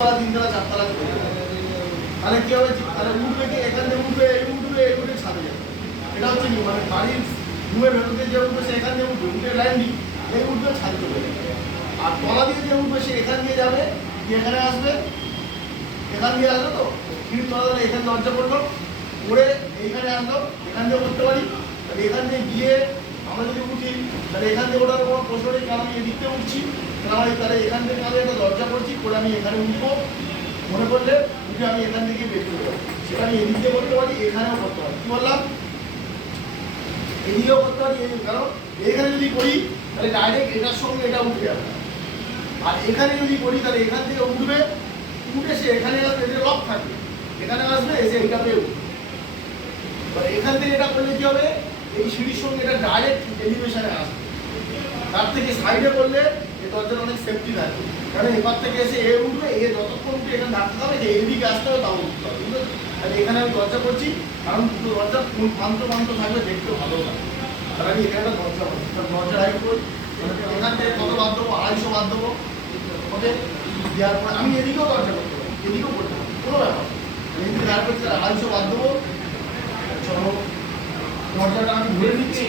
তিনতলা চারতলা তাহলে কি হবে? তাহলে উঠবে কি এখান থেকে উঠবে উঠে ছাদে যাবে। এটা হচ্ছে কি মানে বাড়ির রুমের ভেতর যে উঠবে সে এখান থেকে উঠবে উঠে লাইন এই উঠবে ছাদে চলে যাবে। আর তলা দিয়ে যে উঠবে সে এখান দিয়ে যাবে, এখানে আসবে, এখান দিয়ে আসলো তো কিন্তু তলা এখানে দরজা পড়লো পড়ে এইখানে আসলো, এখান দিয়ে উঠতে পারি। তাহলে এখান থেকে গিয়ে আমরা যদি উঠি তাহলে এখান থেকে ওঠার কোনো প্রশ্ন নেই, কারণ আমি এদিক থেকে উঠছি। তাহলে এখান থেকে আমি একটা দরজা করছি করে আমি এখানে উঠবো, মনে করলে উঠে আমি এখান থেকে বের করে দেবো। সেটা আমি এদিক দিয়ে করতে পারি, এখানেও করতে পারি। কি বললাম? এদিকেও করতে পারি, কারণ এখানে যদি করি তাহলে ডাইরেক্ট এটার সঙ্গে এটা উঠে যাবে। আর এখানে যদি করি তাহলে এখান থেকে উঠবে, উঠে সে এখানে আসবে, এটা লক থাকবে, এখানে আসবে এসে এইটা পেয়ে উঠবে। এখান থেকে এটা করলে কি হবে? এই সিঁড়ির সঙ্গে এটা ডাইরেক্ট এলিভেশনে আসবে। তার থেকে সাইডে করলে এই দরজার অনেক সেফটি থাকবে, কারণ এবার থেকে এসে এ উঠবে, এ যতক্ষণ উঠবে এখানে থাকতে হবে, যে এদিকে আসতে হবে তাও উঠতে হবে। বুঝলো? তাহলে এখানে আমি দরজা করছি, কারণ দুটো দরজা কোন প্রান্ত থাকবে দেখতেও ভালো লাগে। আর আমি এখানে একটা দরজা করছি, দরজার হাইট করি, এখান থেকে কত বাদ দেবো? 250 বাদ দেবো। ওকে, দেওয়ার পরে আমি এদিকেও দরজা করতে পারি, এদিকেও করতে পারি, কোনো ব্যাপার। এদিকে দেওয়ার পর 250 বাদ দেবো। চলো দরজাটা আমি ধরে নিচ্ছি।